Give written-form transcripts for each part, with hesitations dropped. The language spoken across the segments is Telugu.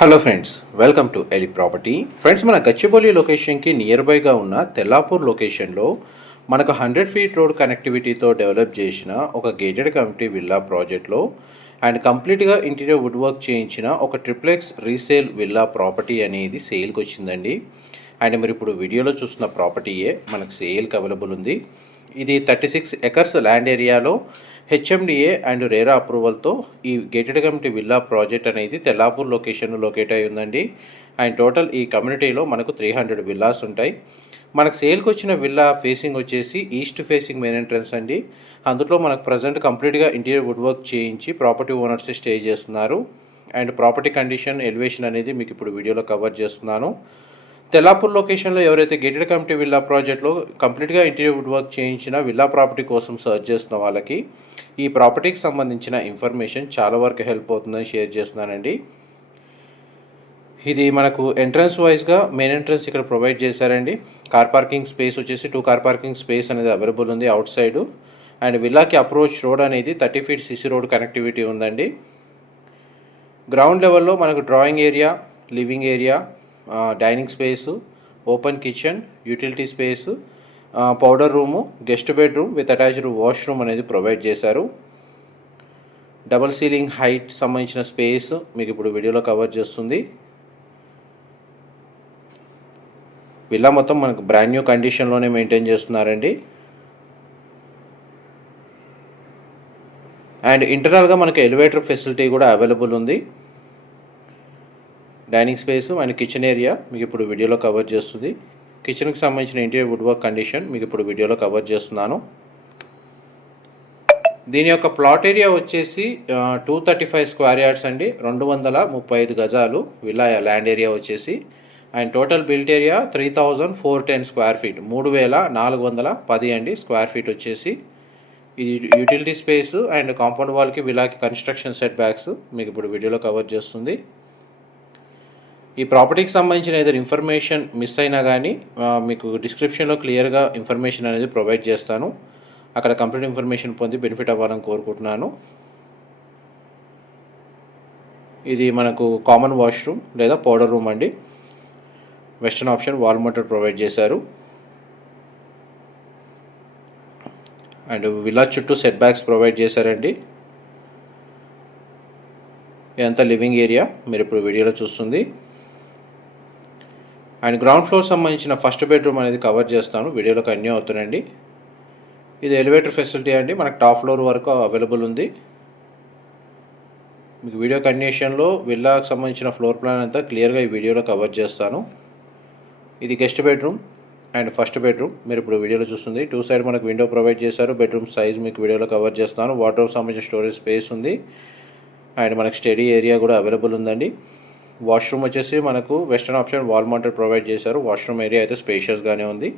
Hello friends, welcome to Eli property. Friends, మన గచ్చిబౌలి లొకేషన్కి నియర్ బైగా ఉన్న తెల్లాపూర్ లొకేషన్లో మనకు 100 ఫీట్ రోడ్ కనెక్టివిటీతో డెవలప్ చేసిన ఒక గేటెడ్ కమ్యూనిటీ విల్లా ప్రాజెక్ట్లో అండ్ కంప్లీట్గా ఇంటీరియర్ వుడ్ వర్క్ చేయించిన ఒక ట్రిప్లెక్స్ రీసేల్ విల్లా ప్రాపర్టీ అనేది సేల్కి వచ్చిందండి. అండ్ మీరు ఇప్పుడు వీడియోలో చూస్తున్న ప్రాపర్టీయే మనకు సేల్కి అవైలబుల్ ఉంది. ఇది 36 ఎకర్స్ ల్యాండ్ ఏరియాలో హెచ్ఎండిఏ అండ్ రేరా అప్రూవల్తో ఈ గేటెడ్ కమ్యూనిటీ విల్లా ప్రాజెక్ట్ అనేది తెల్లాపూర్ లొకేషన్లో లొకేట్ అయి ఉందండి. అండ్ టోటల్ ఈ కమ్యూనిటీలో మనకు 300 విల్లాస్ ఉంటాయి. మనకు సేల్కి వచ్చిన విల్లా ఫేసింగ్ వచ్చేసి ఈస్ట్ ఫేసింగ్ మెయిన్ ఎంట్రన్స్ అండి. అందులో మనకు ప్రజెంట్ కంప్లీట్గా ఇంటీరియర్ వుడ్ వర్క్ చేయించి ప్రాపర్టీ ఓనర్స్ స్టే చేస్తున్నారు. అండ్ ప్రాపర్టీ కండిషన్, ఎలివేషన్ అనేది మీకు ఇప్పుడు వీడియోలో కవర్ చేస్తున్నాను. తెల్లాపూర్ లొకేషన్లో ఎవరైతే గేటెడ్ కమ్యూనిటీ విల్లా ప్రాజెక్ట్లో కంప్లీట్గా ఇంటీరియర్ వుడ్ వర్క్ చేయించిన విల్లా ప్రాపర్టీ కోసం సర్చ్ చేస్తున్న వాళ్ళకి ఈ ప్రాపర్టీకి సంబంధించిన ఇన్ఫర్మేషన్ చాలా వరకు హెల్ప్ అవుతుందని షేర్ చేస్తున్నానండి. ఇది మనకు ఎంట్రన్స్ వైజ్గా మెయిన్ ఎంట్రన్స్ ఇక్కడ ప్రొవైడ్ చేశారండి. కార్ పార్కింగ్ స్పేస్ వచ్చేసి 2 కార్ పార్కింగ్ స్పేస్ అనేది అవైలబుల్ ఉంది అవుట్ సైడు. అండ్ విల్లాకి అప్రోచ్ రోడ్ అనేది 30 ఫీట్ సిసి రోడ్ కనెక్టివిటీ ఉందండి. గ్రౌండ్ లెవెల్లో మనకు drawing area, living area, dining space, open kitchen, utility space, powder room, guest bedroom with attached washroom అనేది ప్రొవైడ్ చేశారు. డబల్ సీలింగ్ హైట్ సంబంధించిన స్పేస్ మీకు ఇప్పుడు వీడియోలో కవర్ చేస్తుంది. విల్లా మొత్తం మనకు బ్రాండ్ న్యూ కండిషన్లోనే మెయింటైన్ చేస్తున్నారండి. అండ్ ఇంటర్నల్గా మనకు ఎలివేటర్ ఫెసిలిటీ కూడా అవైలబుల్ ఉంది. Dining space and kitchen area మీకు ఇప్పుడు వీడియోలో కవర్ చేస్తుంది. కిచెన్కి సంబంధించిన ఇంటీరియర్ వుడ్ వర్క్ కండిషన్ మీకు ఇప్పుడు వీడియోలో కవర్ చేస్తున్నాను. దీని యొక్క ప్లాట్ ఏరియా వచ్చేసి 235 స్క్వేర్ యార్డ్స్ అండి. 235 గజాలు విల్లా ల్యాండ్ ఏరియా వచ్చేసి. And total built area 3410 square feet, 3410 అండి స్క్వేర్ ఫీట్ వచ్చేసి. ఇది యూటిలిటీ స్పేస్ అండ్ కాంపౌండ్ వాల్కి విల్లాకి కన్స్ట్రక్షన్ సెట్ బ్యాక్స్ మీకు ఇప్పుడు వీడియోలో కవర్ చేస్తుంది. ఈ ప్రాపర్టీకి సంబంధించిన ఏదైనా ఇన్ఫర్మేషన్ మిస్ అయినా కానీ మీకు డిస్క్రిప్షన్లో క్లియర్గా ఇన్ఫర్మేషన్ అనేది ప్రొవైడ్ చేస్తాను. అక్కడ కంప్లీట్ ఇన్ఫర్మేషన్ పొంది బెనిఫిట్ అవ్వాలని కోరుకుంటున్నాను. ఇది మనకు కామన్ వాష్రూమ్ లేదా పౌడర్ రూమ్ అండి. Western option wall motor provide చేశారు. అండ్ విల్లా చుట్టూ సెట్ బ్యాక్స్ ప్రొవైడ్ చేశారండి. ఇదంతా లివింగ్ ఏరియా మీరు ఇప్పుడు వీడియోలో చూస్తుంది. అండ్ గ్రౌండ్ ఫ్లోర్ సంబంధించిన ఫస్ట్ బెడ్రూమ్ అనేది కవర్ చేస్తాను, వీడియోలో కంటిన్యూ అవుతానండి. ఇది ఎలివేటర్ ఫెసిలిటీ అండి, మనకు టాప్ ఫ్లోర్ వరకు అవైలబుల్ ఉంది. మీకు వీడియో కండిషన్లో విల్లాకు సంబంధించిన ఫ్లోర్ ప్లాన్ అంతా క్లియర్గా ఈ వీడియోలో కవర్ చేస్తాను. ఇది guest bedroom and first bedroom మీరు ఇప్పుడు వీడియోలో చూస్తుంది. 2 సైడ్ మనకు విండో ప్రొవైడ్ చేశారు. బెడ్రూమ్ సైజ్ మీకు వీడియోలో కవర్ చేస్తాను. వార్డ్రోబ్ సంబంధించిన స్టోరేజ్ స్పేస్ ఉంది. అండ్ మనకు స్టడీ ఏరియా కూడా అవైలబుల్ ఉందండి. వాష్రూమ్ వచ్చేసి మనకు western option wall mounted provide చేశారు. వాష్రూమ్ ఏరియా అయితే స్పేషియస్గానే ఉంది.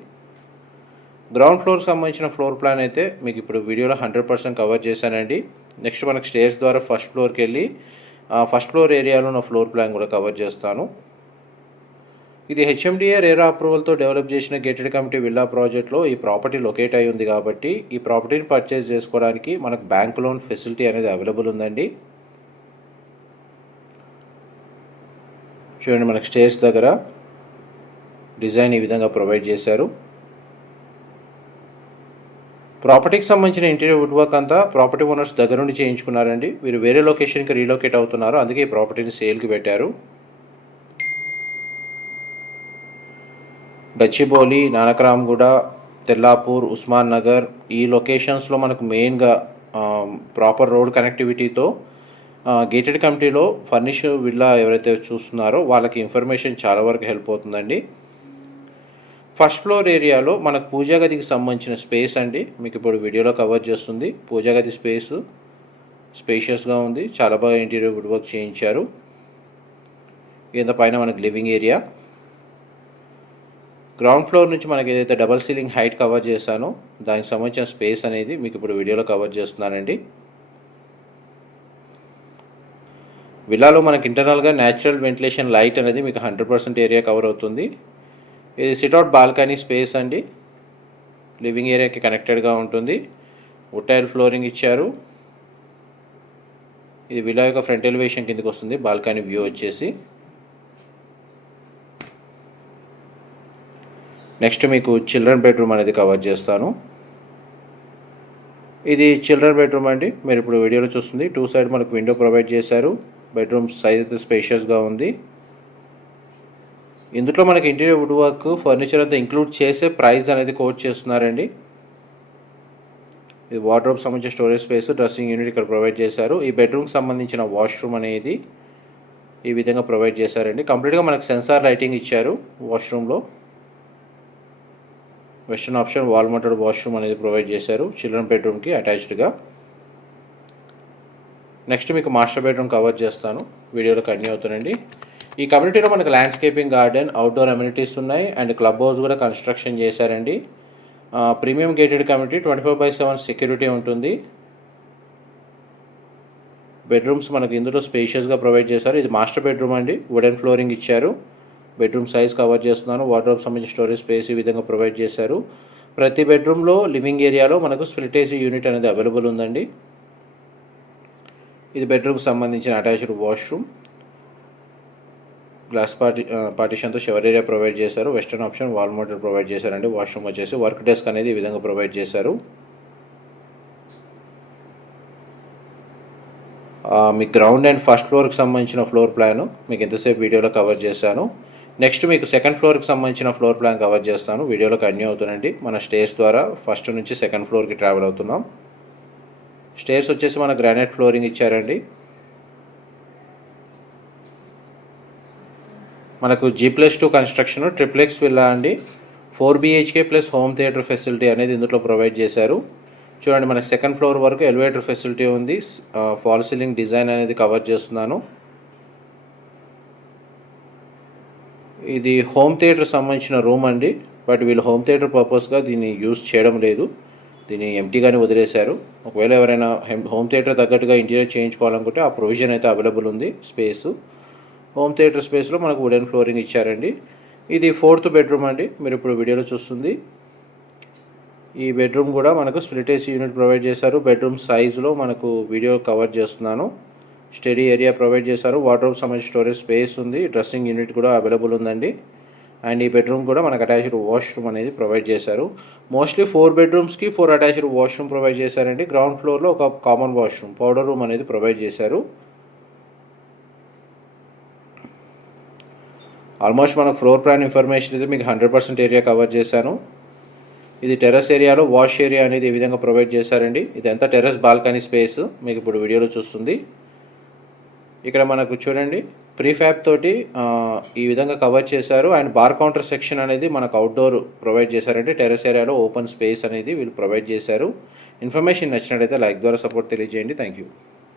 గ్రౌండ్ ఫ్లోర్కి సంబంధించిన ఫ్లోర్ ప్లాన్ అయితే మీకు ఇప్పుడు వీడియోలో 100% కవర్ చేశానండి. నెక్స్ట్ మనకు స్టేర్స్ ద్వారా ఫస్ట్ ఫ్లోర్కి వెళ్ళి ఫస్ట్ ఫ్లోర్ ఏరియాలో ఉన్న ఫ్లోర్ ప్లాన్ కూడా కవర్ చేస్తాను. ఇది హెచ్ఎండిఏ రేరా అప్రూవల్తో డెవలప్ చేసిన గేటెడ్ కమ్యూనిటీ విల్లా ప్రాజెక్ట్లో ఈ ప్రాపర్టీ లొకేట్ అయి ఉంది కాబట్టి ఈ ప్రాపర్టీని పర్చేస్ చేసుకోవడానికి మనకు బ్యాంక్ లోన్ ఫెసిలిటీ అనేది అవైలబుల్ ఉందండి. చూడండి, మనకు స్టేర్స్ దగ్గర డిజైన్ ఈ విధంగా ప్రొవైడ్ చేశారు. ప్రాపర్టీకి సంబంధించిన ఇంటీరియర్ వుడ్ వర్క్ అంతా ప్రాపర్టీ ఓనర్స్ దగ్గర నుండి చేయించుకున్నారండి. వీరు వేరే లొకేషన్కి రీలొకేట్ అవుతున్నారు, అందుకే ఈ ప్రాపర్టీని సేల్కి పెట్టారు. గచ్చిబౌలి, నానక్రామ్గూడ, తెల్లాపూర్, ఉస్మాన్ నగర్ ఈ లొకేషన్స్లో మనకు మెయిన్గా ప్రాపర్ రోడ్ కనెక్టివిటీతో గేటెడ్ కమ్యూనిటీలో ఫర్నిష్ విల్లా ఎవరైతే చూస్తున్నారో వాళ్ళకి ఇన్ఫర్మేషన్ చాలా వరకు హెల్ప్ అవుతుందండి. ఫస్ట్ ఫ్లోర్ ఏరియాలో మనకు పూజా గదికి సంబంధించిన స్పేస్ అండి మీకు ఇప్పుడు వీడియోలో కవర్ చేస్తుంది. పూజా గది స్పేస్ స్పేషియస్గా ఉంది, చాలా బాగా ఇంటీరియర్ వుడ్ వర్క్ చేయించారు. కింద పైన మనకు లివింగ్ ఏరియా. గ్రౌండ్ ఫ్లోర్ నుంచి మనకి ఏదైతే డబల్ సీలింగ్ హైట్ కవర్ చేశానో దానికి సంబంధించిన స్పేస్ అనేది మీకు ఇప్పుడు వీడియోలో కవర్ చేస్తున్నానండి. విల్లాలో మనకి ఇంటర్నల్గా న్యాచురల్ వెంటిలేషన్ లైట్ అనేది మీకు 100% ఏరియా కవర్ అవుతుంది. ఇది సిట్అవుట్ బాల్కనీ స్పేస్ అండి, లివింగ్ ఏరియాకి కనెక్టెడ్గా ఉంటుంది. వుడ్ టైల్ ఫ్లోరింగ్ ఇచ్చారు. ఇది విల్లా యొక్క ఫ్రంట్ ఎలివేషన్ కిందకి వస్తుంది. బాల్కనీ వ్యూ వచ్చేసి నెక్స్ట్ మీకు చిల్డ్రన్ బెడ్రూమ్ అనేది కవర్ చేస్తాను. ఇది చిల్డ్రన్ బెడ్రూమ్ అండి. మీరు ఇప్పుడు వీడియోలో చూస్తుంది 2 సైడ్ మనకు విండో ప్రొవైడ్ చేశారు. బెడ్రూమ్ సైజ్ అయితే స్పేషియస్గా ఉంది. ఇందులో మనకి ఇంటీరియర్ వుడ్ వర్క్ ఫర్నిచర్ అంతా ఇంక్లూడ్ చేసే ప్రైస్ అనేది కోట్ చేస్తున్నారండి. ఇది వార్డ్రోబ్ సంబంధించిన స్టోరేజ్ స్పేస్, డ్రెస్సింగ్ యూనిట్ ఇక్కడ ప్రొవైడ్ చేశారు. ఈ బెడ్రూమ్కి సంబంధించిన వాష్రూమ్ అనేది ఈ విధంగా ప్రొవైడ్ చేశారండి. కంప్లీట్గా మనకు సెన్సార్ లైటింగ్ ఇచ్చారు. వాష్రూమ్లో western option wall mounted washroom అనేది ప్రొవైడ్ చేశారు చిల్డ్రన్ బెడ్రూమ్కి అటాచ్డ్గా. నెక్స్ట్ మీకు మాస్టర్ బెడ్రూమ్ కవర్ చేస్తాను. వీడియోలో కంటిన్యూ అవుతానండి. ఈ కమ్యూనిటీలో మనకు ల్యాండ్స్కేపింగ్ గార్డెన్, అవుట్డోర్ అమ్యూనిటీస్ ఉన్నాయి అండ్ క్లబ్ హౌస్ కూడా కన్స్ట్రక్షన్ చేశారండి. ప్రీమియం గేటెడ్ కమ్యూనిటీ 24/7 సెక్యూరిటీ ఉంటుంది. బెడ్రూమ్స్ మనకు ఇందులో స్పేషియస్గా ప్రొవైడ్ చేశారు. ఇది మాస్టర్ బెడ్రూమ్ అండి. వుడెన్ ఫ్లోరింగ్ ఇచ్చారు. బెడ్రూమ్ సైజ్ కవర్ చేస్తున్నాను. వార్డ్రోబ్ సంబంధించిన స్టోరేజ్ స్పేస్ ఈ విధంగా ప్రొవైడ్ చేశారు. ప్రతి బెడ్రూమ్లో లివింగ్ ఏరియాలో మనకు స్ప్లిట్ ఏసీ యూనిట్ అనేది అవైలబుల్ ఉందండి. ఇది బెడ్రూమ్కి సంబంధించిన అటాచ్డ్ వాష్రూమ్. గ్లాస్ పార్టీషన్తో షవర్ ఏరియా ప్రొవైడ్ చేశారు. Western option wall mounted provide చేశారండి. వాష్రూమ్ వచ్చేసి వర్క్ డెస్క్ అనేది ఈ విధంగా ప్రొవైడ్ చేశారు. మీ గ్రౌండ్ అండ్ ఫస్ట్ ఫ్లోర్కి సంబంధించిన ఫ్లోర్ ప్లాన్ మీకు ఎంతసేపు వీడియోలో కవర్ చేశాను. నెక్స్ట్ మీకు సెకండ్ ఫ్లోర్కి సంబంధించిన ఫ్లోర్ ప్లాన్ కవర్ చేస్తాను. వీడియోలో కంటిన్యూ అవుతుందండి. మన స్టేర్స్ ద్వారా ఫస్ట్ నుంచి సెకండ్ ఫ్లోర్కి ట్రావెల్ అవుతున్నాం. స్టేర్స్ వచ్చేసి మన గ్రానైట్ ఫ్లోరింగ్ ఇచ్చారండి. మనకు G+2 కన్స్ట్రక్షన్ ట్రిప్లెక్స్ విల్లా అండి. 4 BHK plus home theatre facility అనేది ఇందులో ప్రొవైడ్ చేశారు. చూడండి మనకి సెకండ్ ఫ్లోర్ వరకు ఎలివేటర్ ఫెసిలిటీ ఉంది. ఫాల్ సీలింగ్ డిజైన్ అనేది కవర్ చేస్తున్నాను. ఇది హోమ్ థియేటర్ సంబంధించిన రూమ్ అండి. బట్ వీళ్ళు హోమ్ థియేటర్ పర్పస్గా దీన్ని యూజ్ చేయడం లేదు. దీన్ని ఎంటీగానే వదిలేశారు. ఒకవేళ ఎవరైనా హోమ్ థియేటర్ తగ్గట్టుగా ఇంటీరియర్ చేయించుకోవాలనుకుంటే ఆ ప్రొవిజన్ అయితే అవైలబుల్ ఉంది. స్పేసు హోమ్ థియేటర్ స్పేస్లో మనకు వుడెన్ ఫ్లోరింగ్ ఇచ్చారండి. ఇది 4th బెడ్రూమ్ అండి. మీరు ఇప్పుడు వీడియోలో చూస్తుంది. ఈ బెడ్రూమ్ కూడా మనకు స్ప్లిట్ ఏసీ యూనిట్ ప్రొవైడ్ చేశారు. బెడ్రూమ్ సైజులో మనకు వీడియో కవర్ చేస్తున్నాను. స్టడీ ఏరియా ప్రొవైడ్ చేశారు. వార్డ్రోబ్ సంబంధించిన స్టోరేజ్ స్పేస్ ఉంది. డ్రెస్సింగ్ యూనిట్ కూడా అవైలబుల్ ఉందండి. అండ్ ఈ బెడ్రూమ్ కూడా మనకు అటాచ్డ్ వాష్రూమ్ అనేది ప్రొవైడ్ చేశారు. మోస్ట్లీ 4 బెడ్రూమ్స్కి 4 అటాచ్డ్ వాష్రూమ్ ప్రొవైడ్ చేశారండి. గ్రౌండ్ ఫ్లోర్లో ఒక కామన్ వాష్రూమ్, పౌడర్ రూమ్ అనేది ప్రొవైడ్ చేశారు. ఆల్మోస్ట్ మనకు ఫ్లోర్ ప్లాన్ ఇన్ఫర్మేషన్ అయితే మీకు 100% ఏరియా కవర్ చేశాను. ఇది టెర్రస్ ఏరియాలో వాష్ ఏరియా అనేది ఈ విధంగా ప్రొవైడ్ చేశారండి. ఇదంతా టెర్రస్ బాల్కనీ స్పేస్ మీకు ఇప్పుడు వీడియోలో చూస్తుంది. ఇక్కడ మనకు చూడండి ప్రీఫ్యాబ్ తోటి ఈ విధంగా కవర్ చేశారు. అండ్ బార్ కౌంటర్ సెక్షన్ అనేది మనకు అవుట్డోర్ ప్రొవైడ్ చేశారంటే టెర్రస్ ఏరియాలో ఓపెన్ స్పేస్ అనేది వీళ్ళు ప్రొవైడ్ చేశారు. ఇన్ఫర్మేషన్ నచ్చినట్లయితే లైక్ ద్వారా సపోర్ట్ తెలియజేయండి. Thank you.